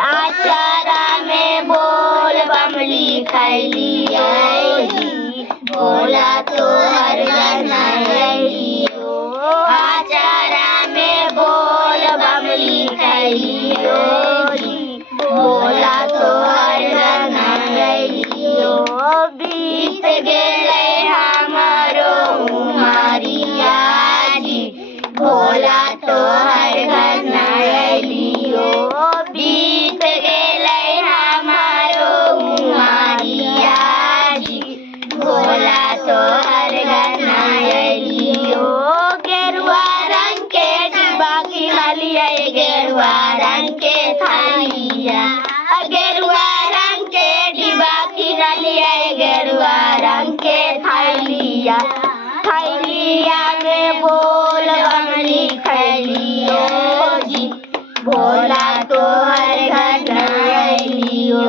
आचारा में बोल बम लिखलियो जी, भोला तोहर गहना अइलियो। आचारा में बोल बम लिखलियो जी, भोला तोहर गहना अइलियो। बीत गेलै हमरो उमरिया जी, भोला तोहर गहना अइलियो। बीत गेलै हमरो उमरिया जी, भोला तोहर गहना अइलियो। गेरुआ रंग के डिब्बा किनलियै, गेरुआ रंग के थालिया। गेरुआ रंग के डिब्बा किनलियै, गेरुआ रंग के थालिया। थालिया में बोल बम लिखलियो जी, भोला तोहर गहना अइलियो।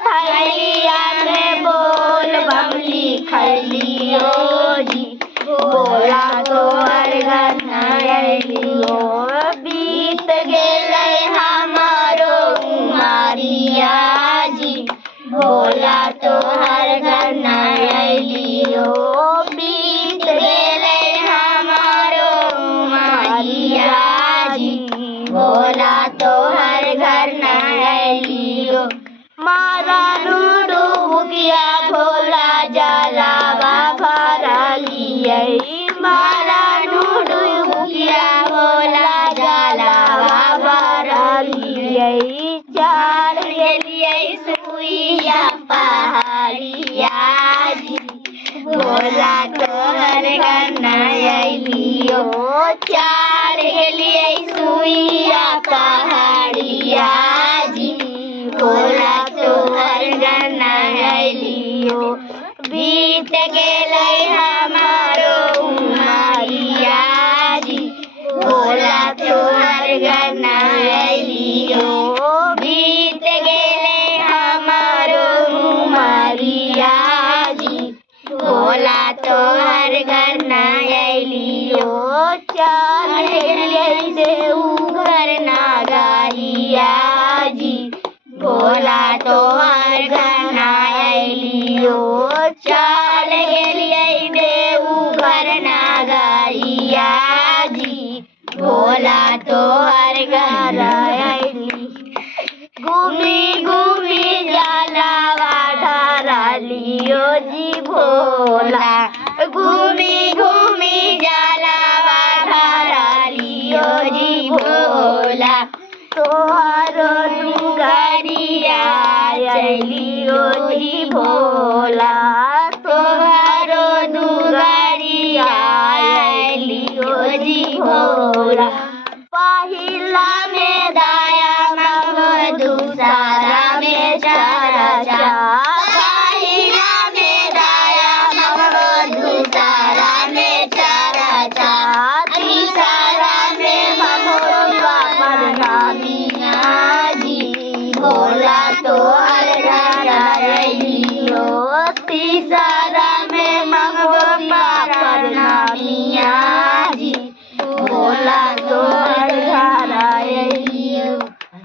थालिया में बोल बम लिखलियो जी, भोला तोहर गहना अइलियो। बीत गेलै हमरो उमरिया जी, भोला तोहर गहना अइलियो। बीत गेलै हमरो उमरिया जी, भोला तोहर गहना अइलियो। मारा लूडू बुकिया भोला जलावा भरलियै। मारा लूडू बुकिया भोला जलावा भरलियै। चढ़ गेलियै सुइया पहाड़िया जी, भोला तोहर गहना अइलियो। चढ़ गेलियै सुइया पहाड़िया जी, भोला तोहर गहना अइलियो। बीत गेलै हमरो उमरिया जी, भोला तोहर गहना अइलियो। बीत गेलै हमरो उमरिया जी, भोला तोहर गहना अइलियो। चढ़ गेलियै देवघर नगरिया जी, भोला तोहर गहना अइलियो। चढ़ गेलियै देवघर नगरिया जी, भोला तोहर गहना अइलियो। घूमी घूमी जलावा धरलियो जी, भोला। घूमी घूमी जलावा धरलियो जी, भोला। तोहरो दुगरिया अइलियो जी, भोला।